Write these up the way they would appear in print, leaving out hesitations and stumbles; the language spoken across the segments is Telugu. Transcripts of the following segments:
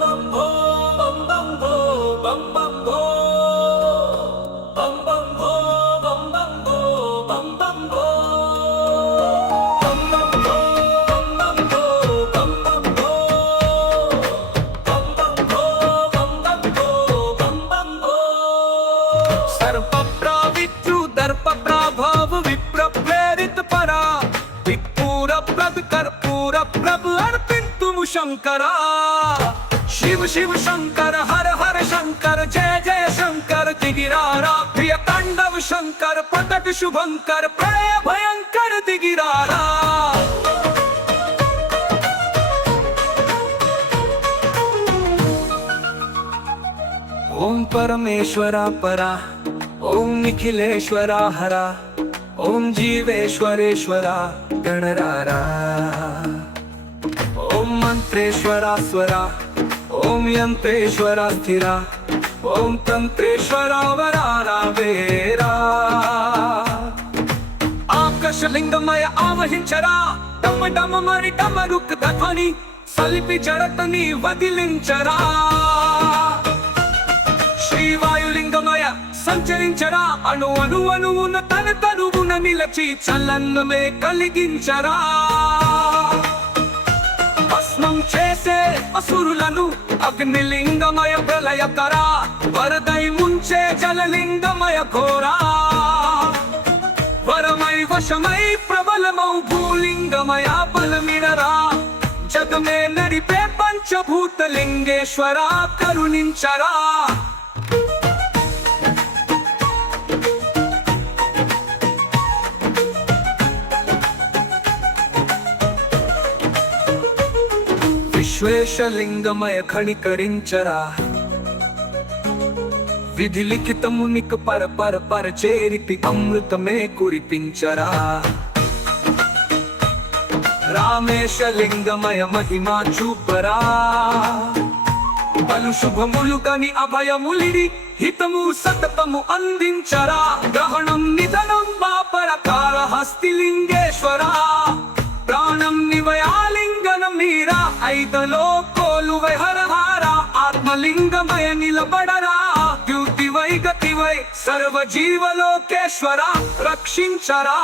bam bo, bam bam bo, bam bam bo, bam bam bo, bam bam bo, bam bam bo, bam bam bo, bam bam bo, bam bam bo, bam bam bo, bam bam bo, bam bam bo. सर्प प्रवित्रु दर्प प्रभाव विप्र प्रेरित परा विपूर प्रभ कर्पूर प्रभ अर्पित तुम शंकरा। शिव शिव शंकर हर हर शंकर जय जय शंकर दिगिरारा प्रिय तांडव शंकर प्रकट शुभंकर प्रलय भयंकर दिगिरारा। ओम परमेश्वरा परा ओम निखिलेश्वरा हरा ओम जीवेश्वरेश्वरा गणरारा। ओम मंत्रेश्वरा स्वरा ओम यंत्रेश्वरा स्थिरा ओम तंत्रेश्वरा वरारा वेरा। आकाशलिंगमय आवहिंचरा डम डम मरि डमरुक ध्वनि सलिपि जड़तनि वदिलिंचरा। శ్రీవాయులింగమయ సంచరించరా అణు అణు అణువున తన తనువున నిలచి చలనమే కలిగించరా। భస్మం చేసే అసురులను అగ్నిలింగమయ ప్రళయకరా వరదై ముంచే జలలింగమయ ఘోరా। వరమై వశమై ప్రబలమౌ భూలింగమయ బలమిడరా జగమే నడిపే పంచభూతలింగేశ్వరా కరుణించరా। విశ్వేశలింగమయ ఖణికరించరా విధి లిఖితమునిక పర పర పర చేరితి అమృతమే కురిపించరా। రామేశలింగమయ మహిమా చూపరా పలు శుభములు కని అభయములిడి హితము సతతము అందించరా। గ్రహణం నిధనం బాపరకార హస్తిలింగేశ్వరా ప్రాణం నివయాలింగనం మీరా ఐదలో కోలువై హరహార ఆత్మలింగమయ నిలబడరా ద్యుతివై గతివై సర్వ జీవలోకేశ్వరా రక్షించరా।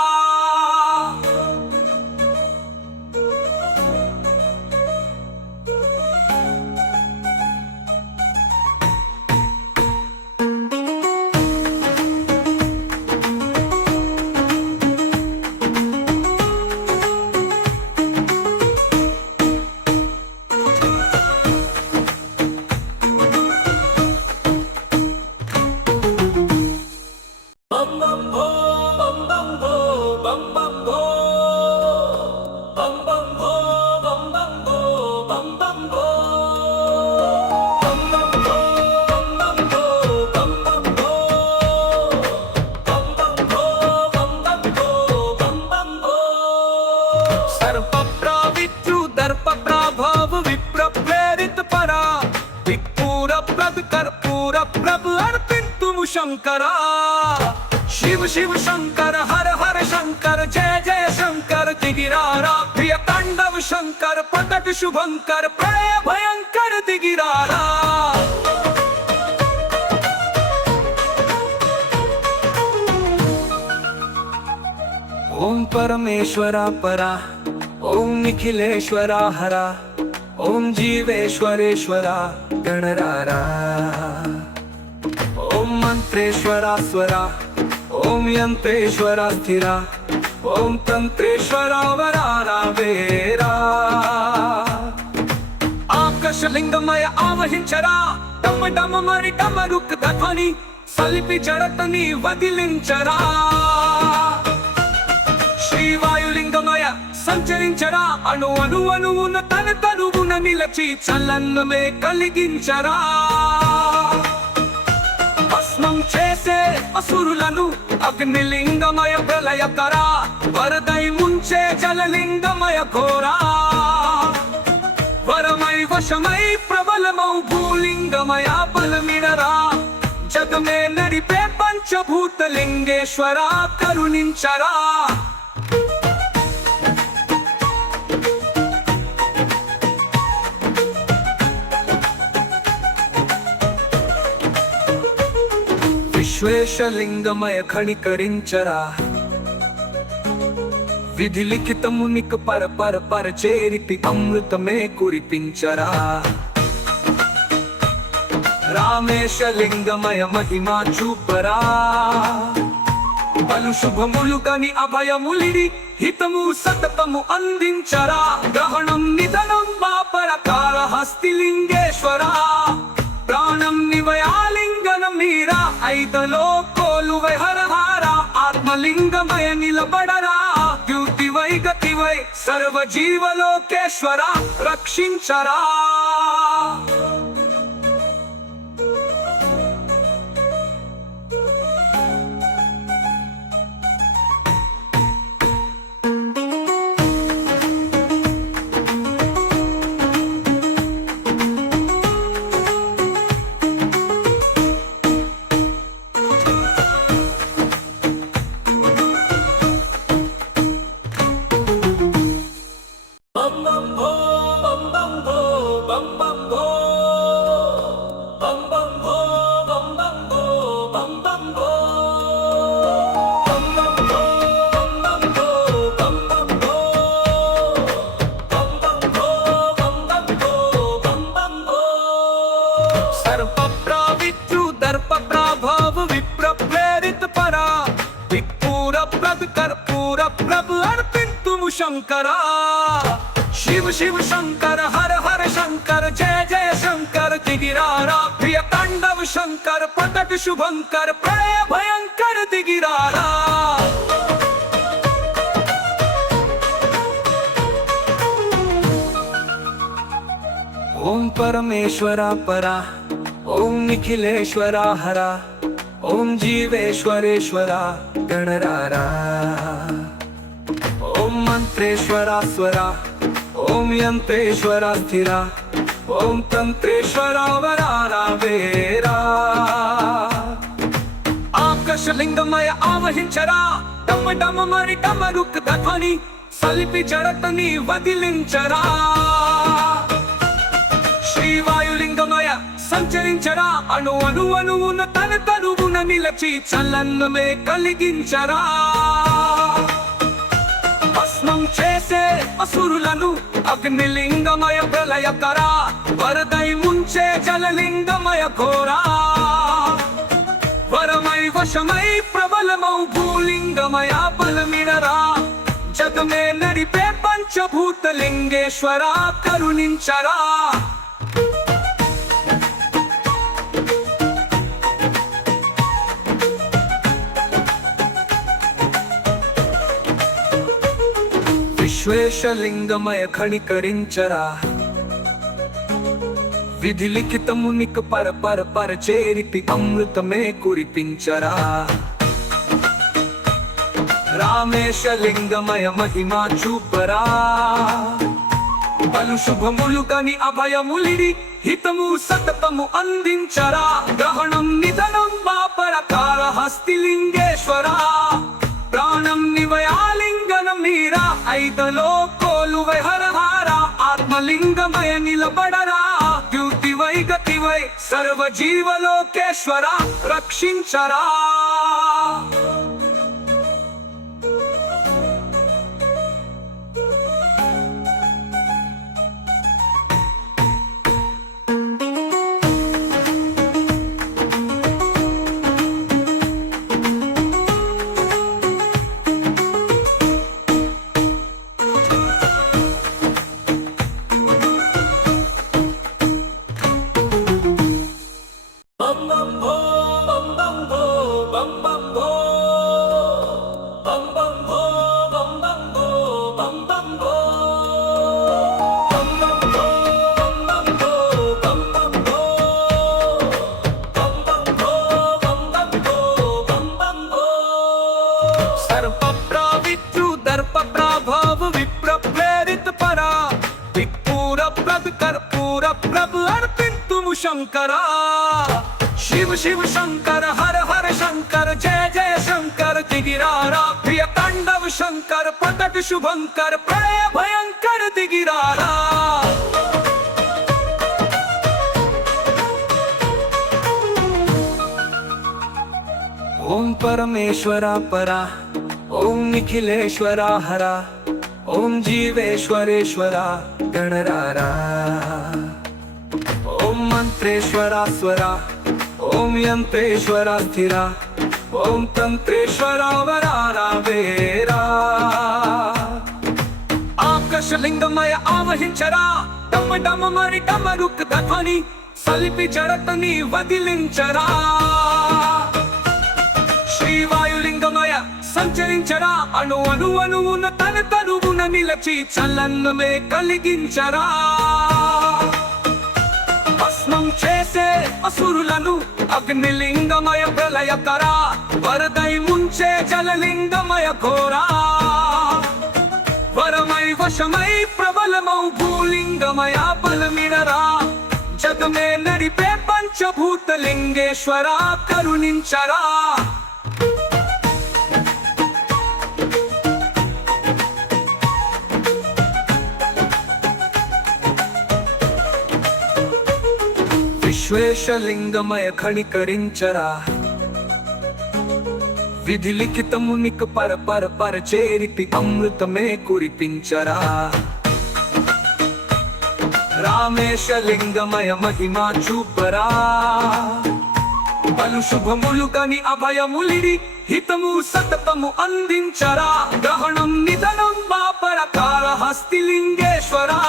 सर्प प्रवित्रु दर्प प्रभाव विप्र प्रेरित परा विपूर प्रभ कर्पूर प्रभ अर्पित तुम शंकरा। शिव शिव शंकर हर हर शंकर जय जय शंकर दिगिरारा प्रिय तांडव शंकर प्रकट शुभंकर प्रलय भयंकर दिगिरारा। ओम परमेश्वरा परा ओम निखिलेश्वरा हरा ओम जीवेश्वरेश्वरा गणरारा। ओम मंत्रेश्वरा स्वरा ओम यंत्रेश्वरा स्थिरा ओम तंत्रेश्वरा वरारा वेरा। ఆకాశలింగమయ ఆవహించరా డమ డమ మరి డమరుక్ ధ్వని సలిపి జడతని వదిలించరా। శ్రీవాయులింగమయ సంచరించరా అణు అణు అణువున తన తనువున నిలచి చలనమే కలిగించరా। భస్మం చేసే అసురులను అగ్నిలింగమయ ప్రళయకరా వరదై ముంచే జలలింగమయ ఘోరా। వరమై వశమై ప్రబలమౌ భూలింగమయ బలమిడరా జగమే నడిపే పంచభూతలింగేశ్వరా కరుణించరా। విశ్వేశలింగమయ ఖణికరించరా విధి లిఖితము నీకు పరచేరితి అమృతమే కురిపించరా రామేశలింగమయ మహిమా చూపరా పలు శుభములు కని అభయములిడి హితము సతతము అందించరా గ్రహణం నిధనం బాపరకార హస్తిలింగేశ్వరా ప్రాణం నివయాలింగనం మీరా ఐదలో కోలువై హరహార ఆత్మలింగమయ నిలబడరా ద్యుతివై గతివై సర్వ జీవలోకేశ్వర రక్షించరా शंकरा शिव शिव शंकर हर हर शंकर जय जय शंकर दिगिरारा प्रिय तांडव शंकर प्रकट शुभंकर प्रलय भयंकर दिगिरारा ओम परमेश्वरा परा ओम निखिलेश्वरा हरा ओम जीवेश्वरेश्वरा गणरारा ओम मंत्रेश्वरा स्वरा ओम यंत्रेश्वरा स्थिरा ओम तंत्रेश्वरा वरारा वेरा आकाशलिंगमय आवहिंचरा डम डम मरि डमरुक ध्वनि सलिपि जड़तनि वदिलिंचरा శ్రీవాయులింగమయ సంచరించరా అణు అణు అణువున తన తనువున నిలచి చలనమే కలిగించరా భస్మం చేసే అసురులను అగ్నిలింగమయ ప్రళయకరా వరదై ముంచే జలలింగమయ ఘోరా వరమై వశమై ప్రబలమౌ భూలింగమయ బలమినరా జగమే నడిపే పంచభూతలింగేశ్వరా కరుణించరా విశ్వేశలింగమయ ఖణికరించరా విధి లిఖితము నీకు పరచేరితి అమృతమే కురిపించరా రామేశలింగమయ మహిమా చూపరా పలు శుభములు కని అభయములిడి హితము సతతము అందించరా గ్రహణం నిధనం బాపరకార హస్తిలింగేశ్వరా ప్రాణం నివయాలింగనం మీరా ఐదలో కోలువై హరహార ఆత్మలింగమయ నిలబడరా ద్యుతివై గతివై సర్వ జీవలోకేశ్వర రక్షించరా शंकरा शिव शिव शंकर हर हर शंकर जय जय शंकर दिगिरारा प्रिय तांडव शंकर प्रकट शुभंकर प्रलय भयंकर दिगिरारा ఓం పరమేశ్వర పరా, ఓం నిఖిలేశ్వర హర, ఓం జీవేశ్వరేశ్వర గణరారా, ఓం మంత్రేశ్వర స్వర, ఓం యంత్రేశ్వర స్థిర, ఓం తంత్రేశ్వర వరారా వేరా. ఆకాశలింగమయ ఆవహించరా, డమ డమ మరి డమరుక్ ధ్వని, సలిపి జడతని వదిలించరా. శ్రీవాయులింగమయ సంచరించరా, అణు అణు అణువున తన తనువున నిలచి చలనమే కలిగించరా. భస్మం చేసే అసురులను అగ్నిలింగమయ ప్రళయకరా, వరదై ముంచే జలలింగమయ ఘోరా. వరమై వశమై ప్రబలమౌ భూలింగమయ బలమిడరా, జగమే నడిపే పంచభూతలింగేశ్వర కరుణించరా. విశ్వేశలింగమయ కణికరించరా, విధి లిఖితము నిక పర పర పర చేరిపి అమృతమే కురిపించరా. రామేశలింగమయ మహిమా చూపరా, పలు శుభములు కని అభయములిడి హితము సతతము అందించరా. గ్రహణం నిధనం బాపరకార హస్తిలింగేశ్వరా,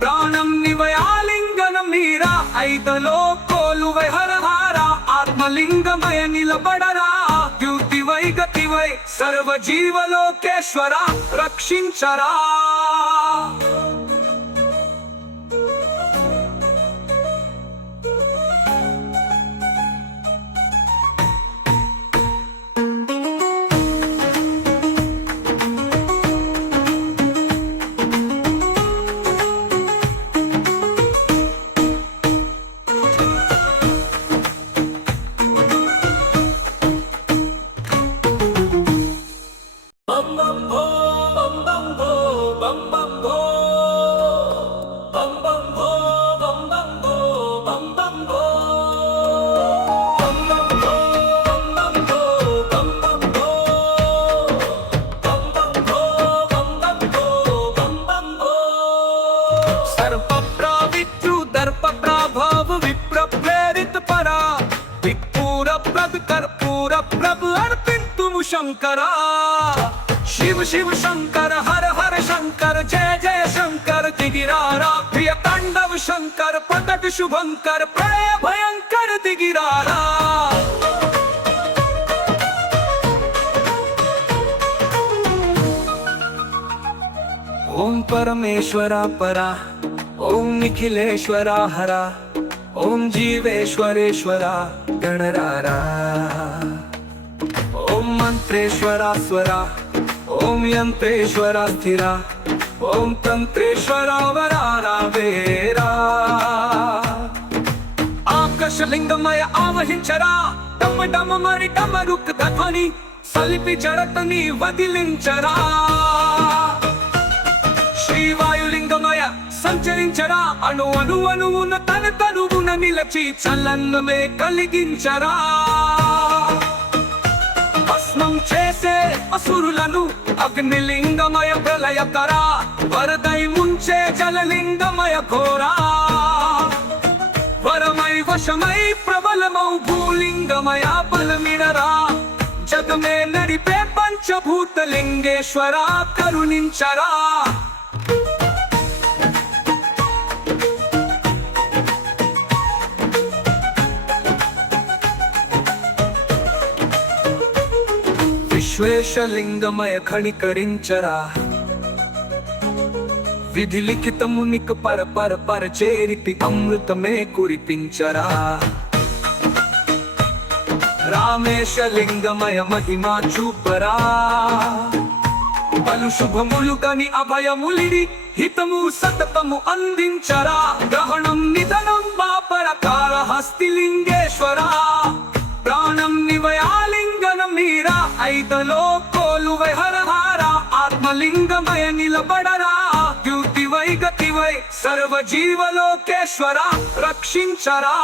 ప్రాణం నివయాలింగనం మీరా, ఐదలో కోలువై హరహార. ఆత్మలింగమయ నిలబడరా, ద్యుతివై గతివై సర్వజీవలోకేశ్వర రక్షించరా. शंकरा शिव शिव शंकर हर हर शंकर जय जय शंकर दिगिरारा. प्रिय तांडव शंकर प्रकट शुभंकर प्रलय भयंकर दिगिरारा. ओम परमेश्वरा परा, ओम निखिलेश्वरा हरा, ओम जीवेश्वरेश्वरा गणरारा. ओम मंत्रेश्वरा स्वरा, ओम यंत्रेश्वरा स्थिरा, ओम तंत्रेश्वरा वरारा वेरा. ఆకాశలింగమయ ఆవహించరా, డమ డమ మరి డమరుక్ ధ్వని, సలిపి జడతని వదిలించరా. శ్రీవాయులింగమయ సంచరించరా, అణు అణు అణువున తన తనువున నిలచి చలనమే కలిగించరా. భస్మం చేసే అసురులను అగ్నిలింగమయ ప్రళయకరా, వరదై ముంచే జలలింగమయ ఘోరా. వరమై వశమై ప్రబలమౌ భూలింగమయ బలమిడరా, జగమే నడిపే పంచభూతలింగేశ్వర కరుణించరా. విశ్వేశలింగమయ కణికరించరా, విధి లిఖితము నిక పర పర పర చేరిపి అమృతమే కురిపించరా. రామేశలింగమయ మహిమా చూపరా, పలు శుభములు కని అభయములిడి హితము సతతము అందించరా. గ్రహణం నిధనం బాపరకార హస్తిలింగేశ్వరా, ప్రాణం నివయాలింగనం మీరా, ఐదలో కోలువై హరహార. ఆత్మలింగమయ నిలబడరా, ద్యుతివై గతివై సర్వజీవలోకేశ్వర రక్షించరా.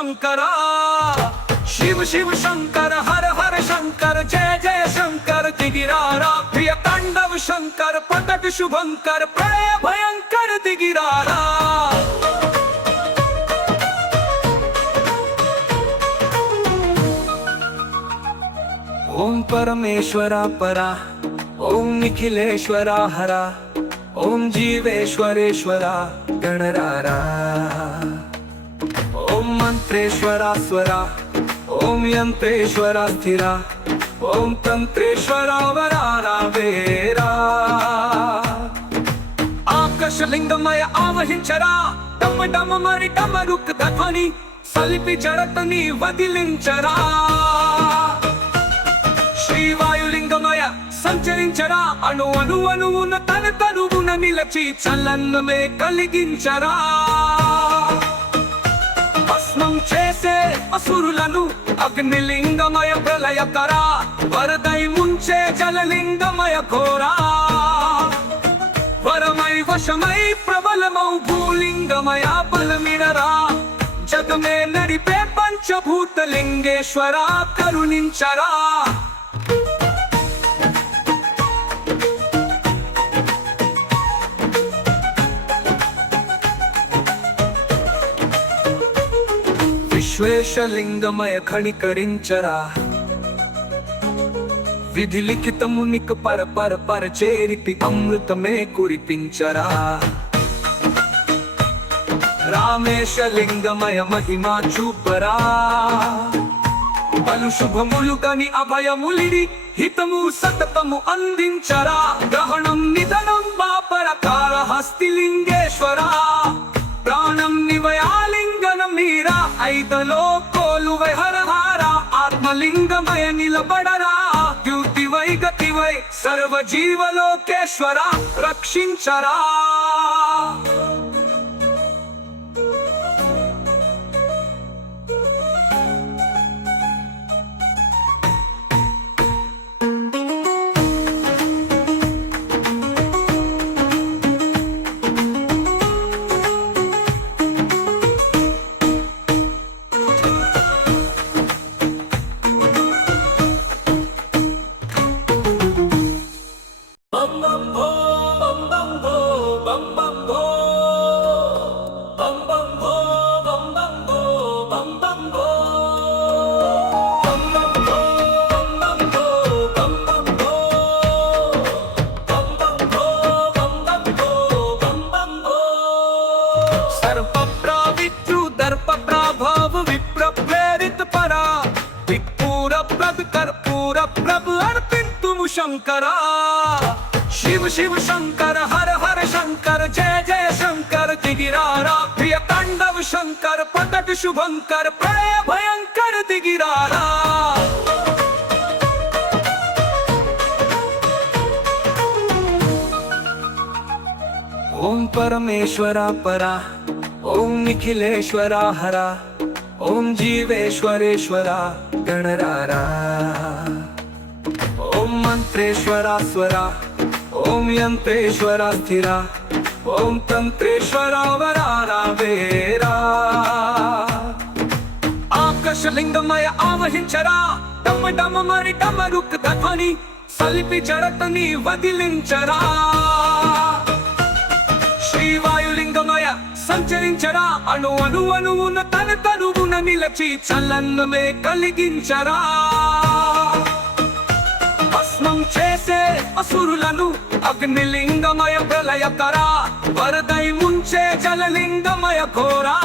శంకరా శివ శివ శంకర హర హర శంకర జయ జయ శంకర దిగిరారా ప్రియ తాండవ శంకర ప్రకట శుభంకర ప్రళయ భయంకర దిగిరారా ఓం పరమేశ్వర పరా ఓం నిఖిలేశ్వర హర ఓం జీవేశ్వరేశ్వర గణరారా ఓం మంత్రేశ్వర స్వర ఓం యంత్రేశ్వర స్థిర ఓం తంత్రేశ్వర వరారా వేరా ఆకాశలింగమయ ఆవహించరా డమ డమ మరి డమరుక్ ధ్వని సలిపి జడతని వదిలించరా శ్రీవాయులింగమయ సంచరించరా అణు అణు అణువున తన తనువున నిలచి చలన్నమే కలిగించరా భస్మం చేసే అసురులను అగ్నిలింగమయ ప్రళయకరా వరదై ముంచే జలలింగమయ ఘోరా వరమై వశమై ప్రబలమౌ భూలింగమయ బలమిడరా జగమే నడిపే పంచభూతలింగేశ్వర కరుణించరా విశ్వేశలింగమయ కణికరించరా విధి లిఖితము నిక పర పర పర చేరితి అమృతమే కురిపించరా రామేశలింగమయ మహిమా చూపరా పలు శుభములు కని అభయములిడి హితము సతతము అందించరా గ్రహణం నిధనం బాపరకార హస్తిలింగేశ్వర ప్రాణం నివయాలింగనం మీరా ఐదలో కోలువై హరహార ఆత్మలింగమయ నిలబడరా ద్యుతివై గతివై సర్వ జీవలోకేశ్వర రక్షించరా శంకరా శివ శివ శంకర హర హర శంకర జయ జయ శంకర దిగిరారా ప్రియ తాండవ శంకర ప్రకట శుభంకర ప్రళయ భయంకర దిగిరారా ఓం పరమేశ్వర పరా ఓం నిఖిలేశ్వర హర ఓం జీవేశ్వరేశ్వర గణరారా ఓం మంత్రేశ్వర స్వర ఓం యంత్రేశ్వర స్థిర ఓం తంత్రేశ్వర వరారా వేరా ఆకాశలింగమయ ఆవహించరా డమ డమ మరి డమరుక్ ధ్వని సలిపి జడతని వదిలించరా శ్రీవాయులింగమయ సంచరించరా అణు అణు అణువున తన తనువున నిలచి చలన్నమే కలిగించరా భస్మం చేసే అసురులను అగ్నిలింగమయ ప్రళయకరా వరదై ముంచే జలలింగమయ ఘోరా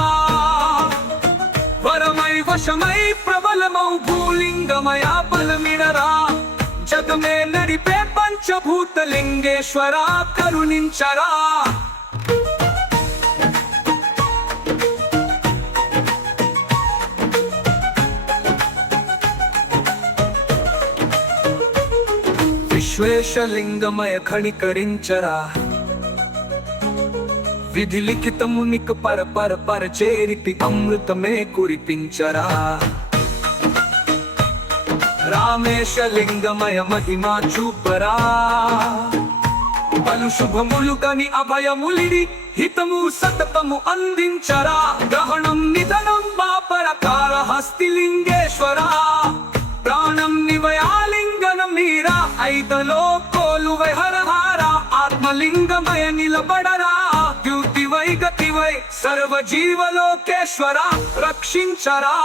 వరమై వశమై ప్రబలమౌ భూలింగమయ బలమిడరా జగమే నడిపే పంచభూతలింగేశ్వర కరుణించరా విశ్వేశలింగమయ కణికరించరా విధి లిఖితము నిక పర పర పర చేరితి అమృతమే కురిపించరా రామేశలింగమయ మహిమా చూపరా పలు శుభములుగని అభయములిడి హితము సతతము అందించరా గ్రహణం నిధనం బాపరకార హస్తిలింగేశ్వర ప్రాణం నివయాలింగనం మీరా ఐదలో కోలువై హరహార ఆత్మలింగమయ నిలబడరా ద్యుతివై గతివై సర్వజీవలోకేశ్వర రక్షించరా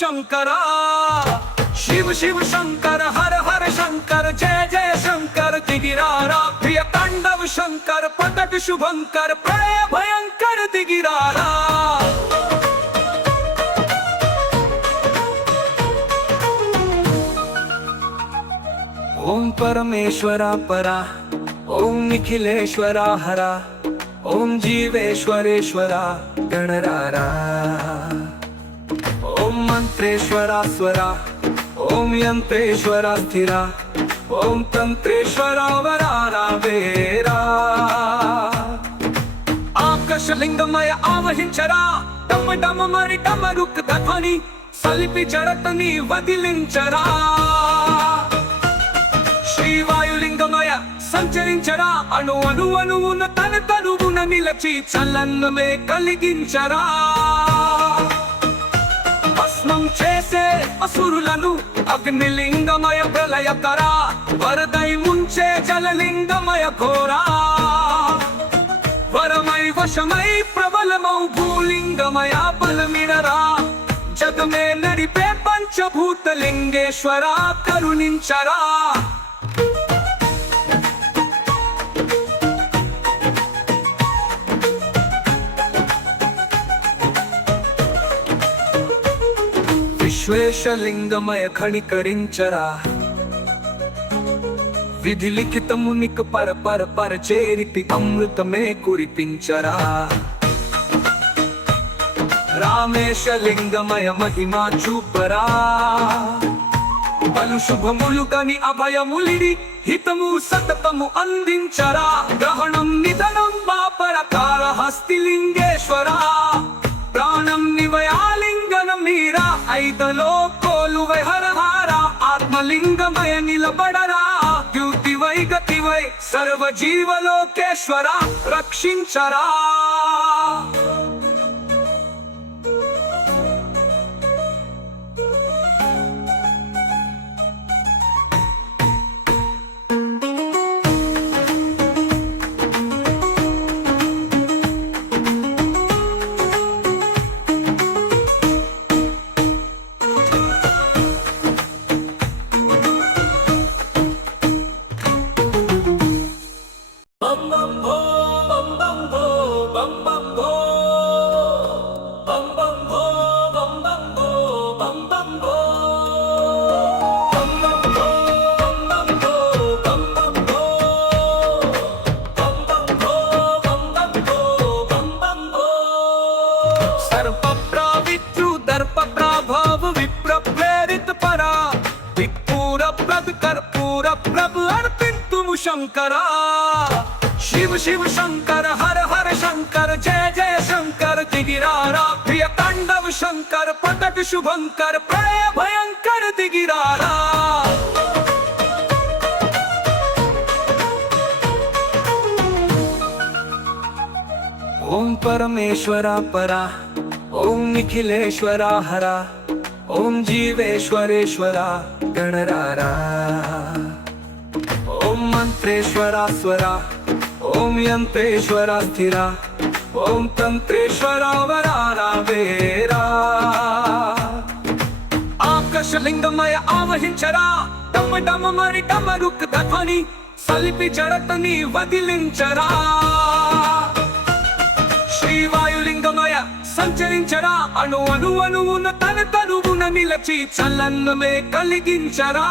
शंकरा शिव शिव शंकर हर हर शंकर जय जय शंकर दिगिरारा प्रिय तांडव शंकर प्रकट शुभंकर प्रलय भयंकर दिगिरारा ओम परमेश्वरा परा ओम निखिलेश्वरा हरा ओम जीवेश्वरेश्वरा गणरारा ओम मंत्रेश्वरा स्वरा ओम यंत्रेश्वरा स्थिरा ओम तंत्रेश्वरा वरारा वेरा आकाशलिंगमय आवहिंचरा डम डम मरि डमरुक ध्वनि सलिपि जड़तनि वदिलिंचरा శ్రీవాయులింగమయ సంచరించరా అణు అణు అణువున తన తనువున నిలచి చలనమే కలిగించరా భస్మం చేసే అసురులను అగ్నిలింగమయ ప్రళయకరా వరదై ముంచే జలలింగమయ ఘోరా వరమై వశమై ప్రబలమౌ భూలింగమయ బలమిడరా జగమే నడిపే పంచభూతలింగేశ్వర కరుణించరా విశ్వేశలింగమయ ఖణికరించరా విధి లిఖితమునిక పర చేరితి అమృతమే కురిపించరా రామేశలింగమయ మహిమా చూపరా పలు శుభములుగని అభయములిడి హితము సతతము అందించరా గ్రహణం నిధనం బాపరకార హస్తిలింగేశ్వర ప్రాణం నివయాలింగనం మీరా ఐదలో కోలువై హరహార ఆత్మలింగమయ నిలబడరా ద్యుతివై గతివై సర్వజీవలోకేశ్వర రక్షించరా शंकरा शिव शिव शंकर हर हर शंकर जय जय शंकर दिगिरारा प्रिय तांडव शंकर प्रकट शुभंकर प्रलय भयंकर दिगिरारा ओम परमेश्वरा परा ओम निखिलेश्वरा हरा ओम जीवेश्वरेश्वरा गणरारा ओम मंत्रेश्वरा स्वरा ओम यंत्रेश्वरा स्थिरा ఓం తంత్రేశ్వర వరారావేరా ఆకాశలింగమయ ఆవహించరా డమ డమ మరి డమరుక్ ధ్వని సలిపి జడతని వదిలించరా శ్రీవాయులింగమయ సంచరించరా అణు అణు అణువున తన తనువున నిలచి చలనమే కలిగించరా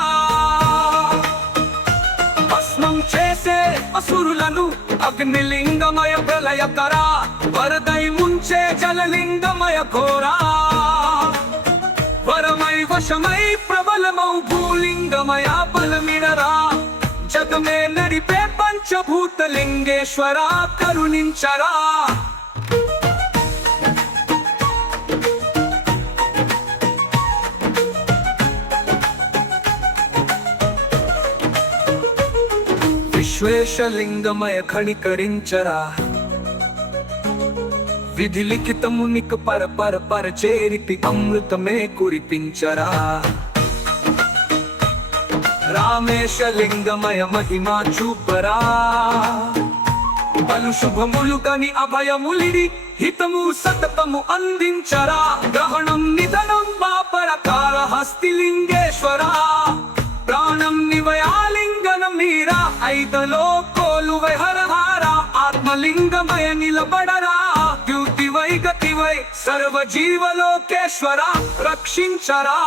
భస్మం చేసే అసురులను అగ్నిలింగమయ ప్రళయకరా వరదై ముంచే జలలింగమయ ఘోరా వరమై వశమై ప్రబలమౌ భూలింగమయ బలమిడరా జగమే నడిపే పంచభూతలింగేశ్వర కరుణించరా విశ్వేశలింగమయ కణికరించరా విధి లిఖితము నీకు చేరిపి అమృతమే కురిపించరా రామేశలింగమయ మహిమా చూపరా పలు శుభములు కని అభయములిడి హితము సతతము అందించరా గ్రహణం నిధనం బాపరకార హస్తిలింగేశ్వరా ప్రాణం నివయాలింగనం మీరా ఐదలో కోలువై హరహార ఆత్మలింగమయ నిలబడరా ద్యుతివై గతివై సర్వ జీవలోకేశ్వర రక్షించరా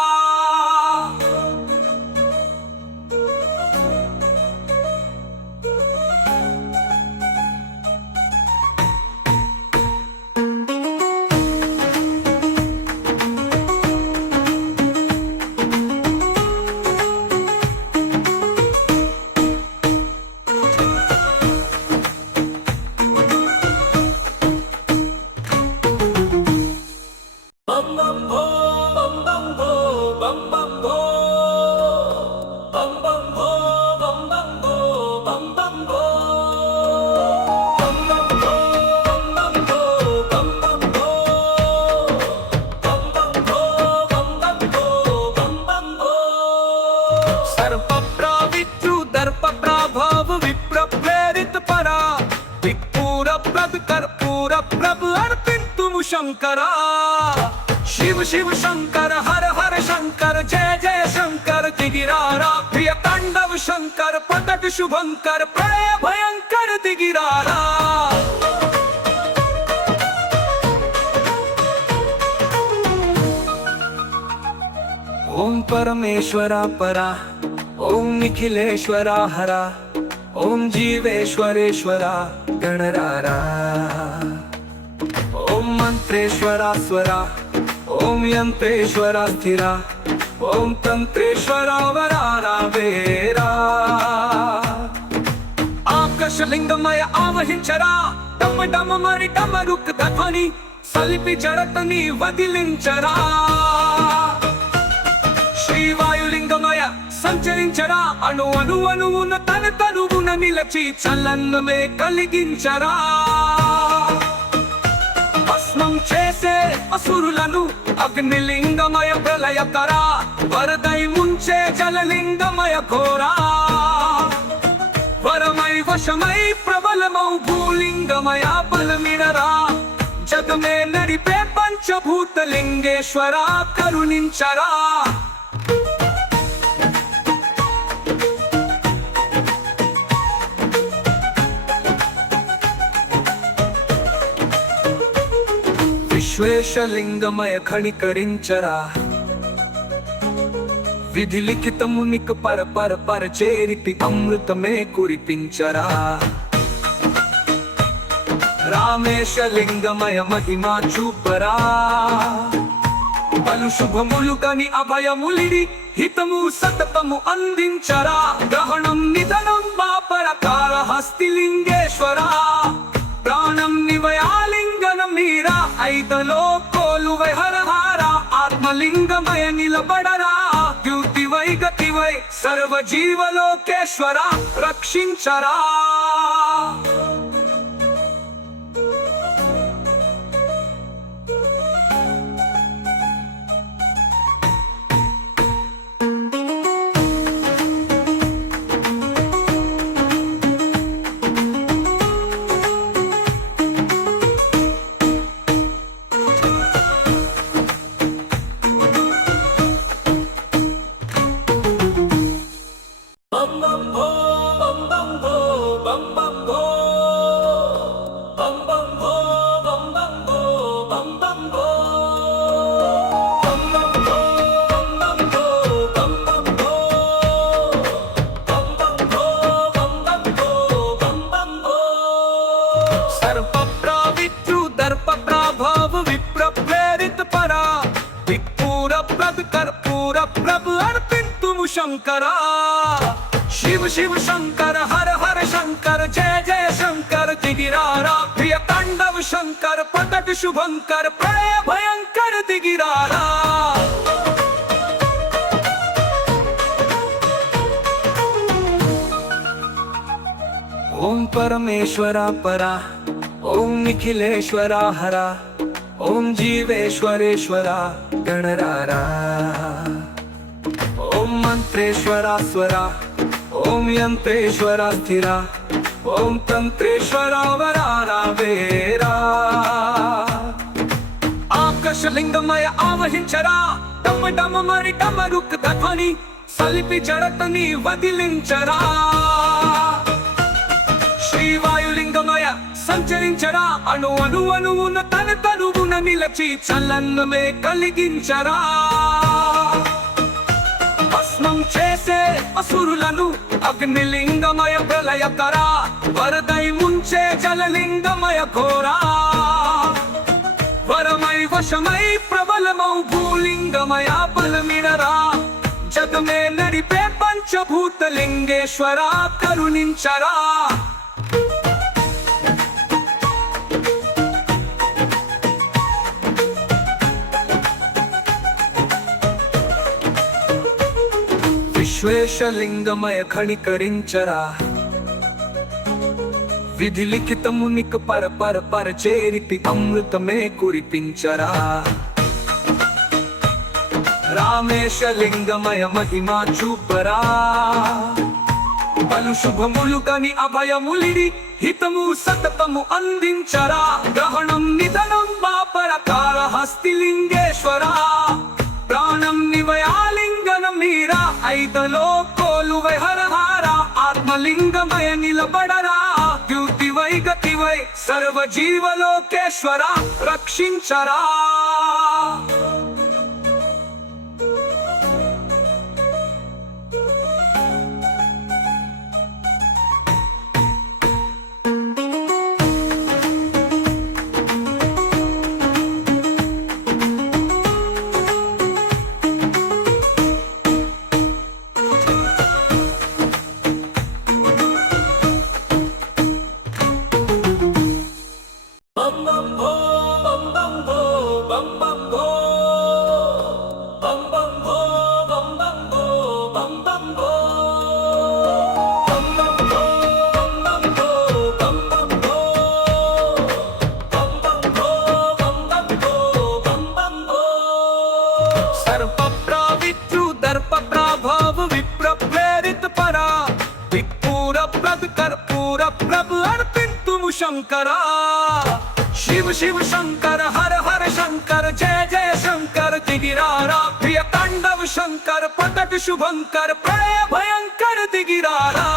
शंकरा शिव शिव शंकर हर हर शंकर जय जय शंकर दिगिरारा प्रिय तांडव शंकर प्रकट शुभंकर प्रलय भयंकर दिगिरारा ओम परमेश्वरा परा ओम निखिलेश्वरा हरा ओम जीवेश्वरेश्वरा गणरारा ओम मंत्रेश्वरा स्वरा ओम यंत्रेश्वरा स्थिरा ओम तंत्रेश्वरा वरारावेरा ఆకాశలింగమయ ఆవహించరా డమ డమ మరి డమరుక్ ధ్వని సలిపి జడతని వదిలించరా శ్రీవాయులింగమయ సంచరించరా అణు అణు అణువున తన తనువున నిలచి చలనమే కలిగించరా భస్మం చేసే అసురులను అగ్నిలింగమయ ప్రళయకరా వరదై ముంచే జలలింగమయ ఘోరా వరమై వశమై ప్రబలమౌ భూలింగమయ బలమిడరా జగమే నడిపే పంచభూతలింగేశ్వర కరుణించరా విశ్వేశలింగమయ కణికరించరా విధి లిఖితము నీకు చేరిపి అమృతమే కురిపించరా రామేశలింగమయ మహిమా చూపరా పలు శుభములు కని అభయములిడి హితము సతతము అందించరా గ్రహణం నిధనం బాపరకార హస్తిలింగేశ్వరా ప్రాణం నివయాలింగనం మీరా ఐదలో కోలువై హరహార ఆత్మలింగమయ నిలబడరా ద్యుతివై గతివై సర్వ జీవలోకేశ్వర రక్షించరా శంకరా శివ శివ శంకర హర హర శంకర జయ జయ శంకర దిగిరారా ప్రియ తాండవ శంకర పతట శుభంకర ప్రళయ భయంకర దిగిరారా ఓం పరమేశ్వర పరా ఓం నిఖిలేశ్వర హర ఓం జీవేశ్వరేశ్వర గణరారా ఓం మంత్రేశ్వర స్వర ఓం యంత్రేశ్వర స్థిర ఓం తంత్రేశ్వర వరారా వేరా ఆకాశలింగమయ ఆవహించరా డమ డమ మరి డమరుక్ ధ్వని సలిపి జడతని వదిలించరా శ్రీవాయులింగమయ సంచరించరా అణు అణు అణువున తన తనువున నిలచి చలన్నమే కలిగించరా భస్మం చేసే అసురులను అగ్నిలింగమయ ప్రళయకరా వరదై ముంచే జలలింగమయ ఘోరా వరమై వశమై ప్రబలమౌ భూలింగమయ బలమిడరా జగమే నడిపే పంచభూతలింగేశ్వర కరుణించరా విశ్వేశలింగమయ ఖణికరించరా విధి లిఖితమునిక పర పర పర చేరితి అమృతమే కురిపించరా రామేశలింగమయ మహిమా చూపరా పలు శుభములు కని అభయములిడి హితము సతతము అందించరా గ్రహణం నిధనం బాపర కాళహస్తిలింగేశ్వరా ప్రాణం నివయాలింగనం మీరా ఐదలో కోలువై హరహార ఆత్మలింగమయ నిలబడరా ద్యుతివై గతివై సర్వ జీవలోకేశ్వర రక్షించరా శంకరా శివ శివ శంకర హర హర శంకర జయ జయ శంకర దిగిరారా ప్రియ తాండవ శంకర పతట శుభంకర ప్రళయ భయంకర దిగిరారా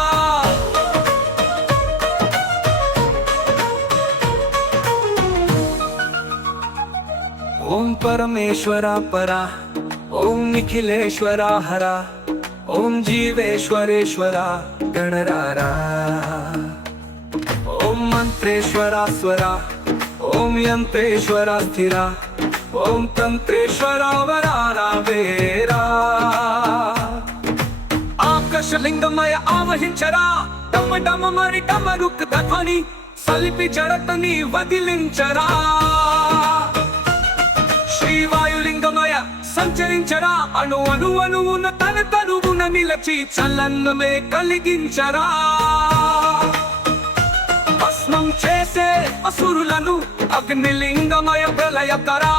ఓం పరమేశ్వర పరా ఓం నిఖిలేశ్వర హర ఓం జీవేశ్వరేశ్వర గణరారా ఓం మంత్రేశ్వర స్వర ఓం యంత్రేశ్వర స్థిర ఓం తంత్రేశ్వర వరారా వేరా ఆకాశలింగమయ ఆవహించరా డమ డమ మరి డమరుక్ ధ్వని సలిపి జడతని వదిలించరా శ్రీవాయులింగమయ సంచరించరా అణు అణు అణువున తన తనువున నిలచి చలన్నమే కలిగించరా భస్మం చేసే అసురులను అగ్నిలింగమయ ప్రళయకరా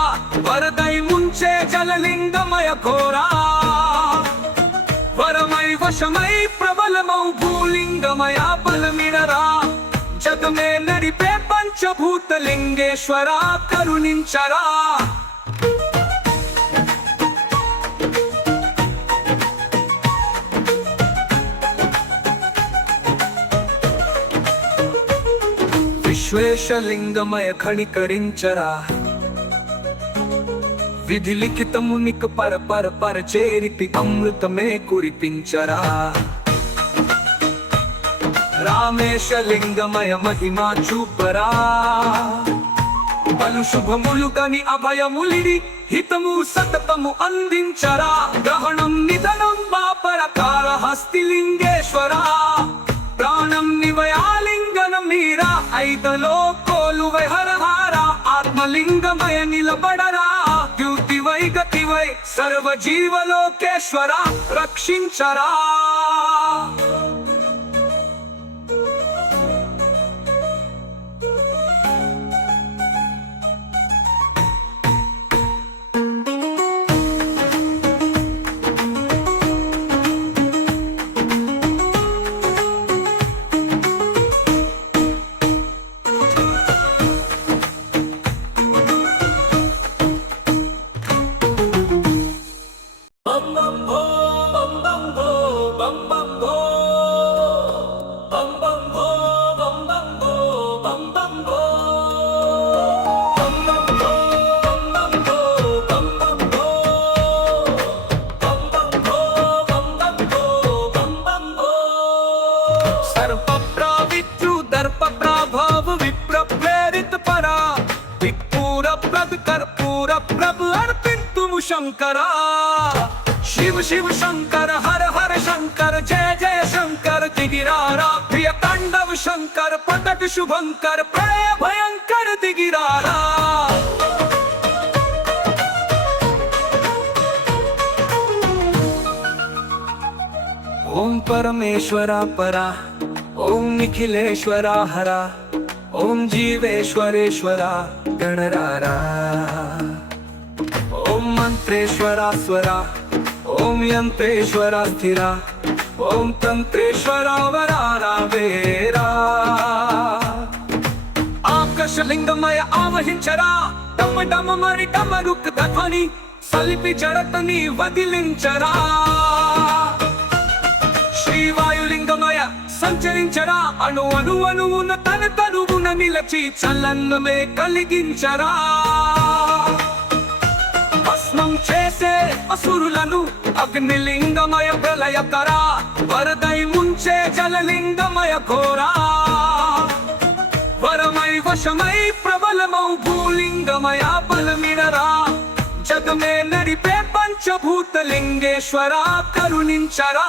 వరదై ముంచే జలలింగమయ ఘోరా వరమై వశమై ప్రబలమౌ భూలింగమయ బలమిడరా జగమే నడిపే పంచభూతలింగేశ్వర కరుణించరా విశ్వేశలింగమయ ఖణికరించరా విధి లిఖితమునిక పర పర పర చేరితి అమృతమే కురిపించరా రామేశలింగమయ మహిమా చూపరా పలు శుభములుగని అభయములిడి హితము సతతము అందించరా గ్రహణం నిధనం బాపరకార హస్తిలింగేశ్వరా ప్రాణం నివయాలింగనం మీరా ఐదలో కోలువై హరహారా ఆత్మలింగమయ నిలబడరా ద్యుతివై గతివై సర్వజీవలోకేశ్వరా రక్షించరా शंकरा शिव शिव शंकर हर हर शंकर जय जय शंकर दिगिरारा प्रिय तांडव शंकर प्रकट शुभंकर प्रलय भयंकर दिगिरारा ओम परमेश्वरा परा ओम निखिलेश्वरा हरा ओम जीवेश्वरेश्वरा गणरारा ओम मंत्रेश्वरा स्वरा ओम यंत्रेश्वरा स्थिरा ओम तंत्रेश्वरा वरारा वेरा आकाशलिंगमय आवहिंचरा डम डम मरि डमरुक ध्वनि सलिपि जड़तनि वदिलिंचरा శ్రీవాయులింగమయ సంచరించరా అణు అణు అణువున తన తనువున నిలచి చలనమే కలిగించరా భస్మం చేసే అసురులను అగ్నిలింగమయ ప్రళయకరా వరదై ముంచే జలలింగమయ ఘోరా వరమై వశమై ప్రబలమౌ భూలింగమయ బలమిడరా జగమే నడిపే పంచభూతలింగేశ్వరా కరుణించరా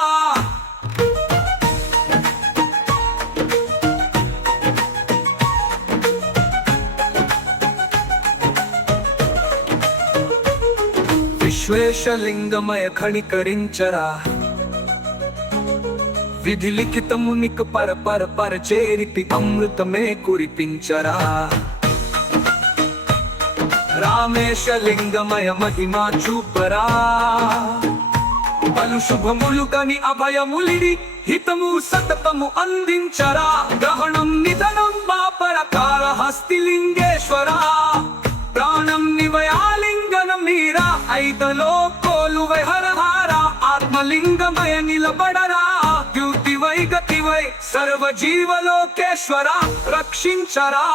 విశ్వేశలింగమయ ఖణికరించరా విధి లిఖితము నీకు పర పర పర చేరితి అమృతమే కురిపించరా రామేశలింగమయ మహిమా చూపరా పలు శుభములుగని అభయములిడి హితము సతతము అందించరా గ్రహణం నిధనం బాపరకార హస్తిలింగేశ్వరా ప్రాణం నివయాలింగనం మీరా ఐదలో కోలువై హరహారా ఆత్మలింగమయ నిలబడరా ద్యుతివై గతివై సర్వజీవలోకేశ్వరా రక్షించరా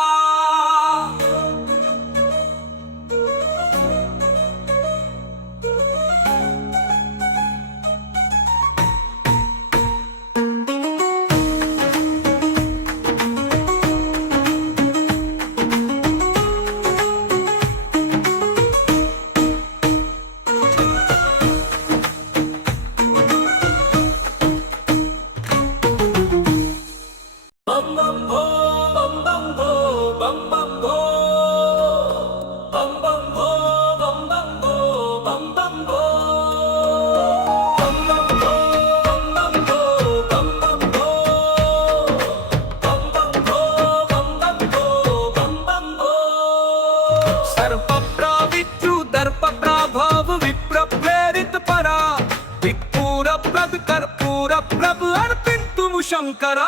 शंकरा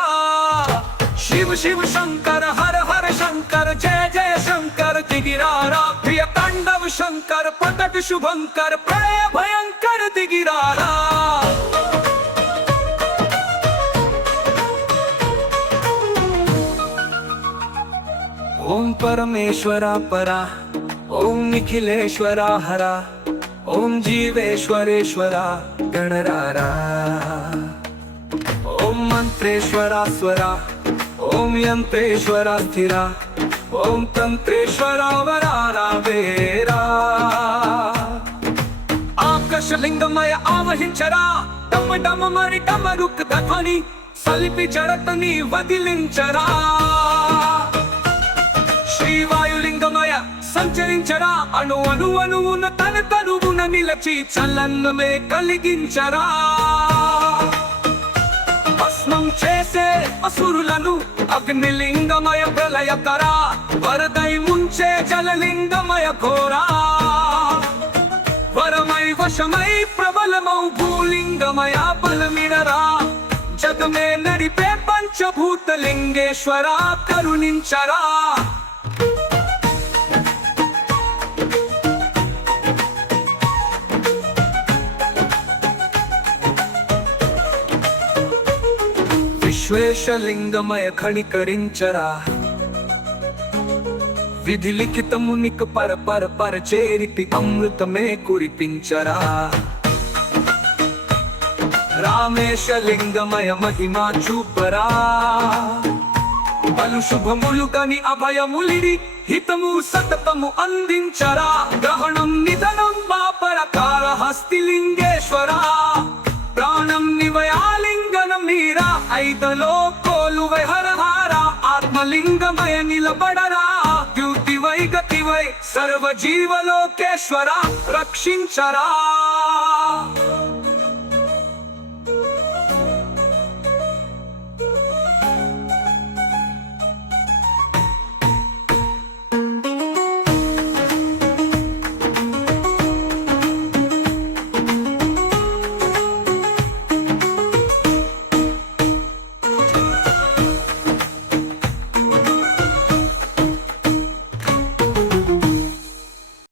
शिव शिव शंकर हर हर शंकर जय जय शंकर दिगिरारा प्रिय तांडव शंकर प्रकट शुभंकर प्रलय भयंकर दिगिरारा ओम परमेश्वरा परा ओम निखिलेश्वरा हरा ओम जीवेश्वरेश्वरा गणरारा ओम मंत्रेश्वरा स्वरा ओम यंत्रेश्वरा स्थिरा ఓం తంత్రేశ్వరావరావేరా ఆకాశలింగమయ ఆవహించరా డమ మరి డమరుక్ ధ్వని సలిపి జడతని వదిలించరా శ్రీవాయులింగమయ సంచరించరా అణువున తన తనువున నిలచి చలనమే కలిగించరా భస్మం చేసే అసురులను అగ్నిలింగమయ ప్రళయకరా వరదై ముంచే జలలింగమయ ఘోరా వరమై వశమై ప్రబలమౌ భూలింగమయ బలమిడరా జగమే నడిపే పంచభూతలింగేశ్వరా కరుణించరా విశ్వేశలింగమయ కణికరించరా విధి లిఖితమునిక పరచేరితి అమృతమే కురిపించరా రామేశలింగమయ మహిమా చూపరా పలు శుభములు కని అభయములిడి హితము సతతము అందించరా గ్రహణం నిధనం బాపరకార హస్తిలింగేశ్వరా ప్రాణం నివయాలింగనం మీరా ఐదలో కోలువై హరహారా ఆత్మలింగమయ నిలబడరా ద్యుతివై గతివై సర్వజీవలోకేశ్వరా రక్షించరా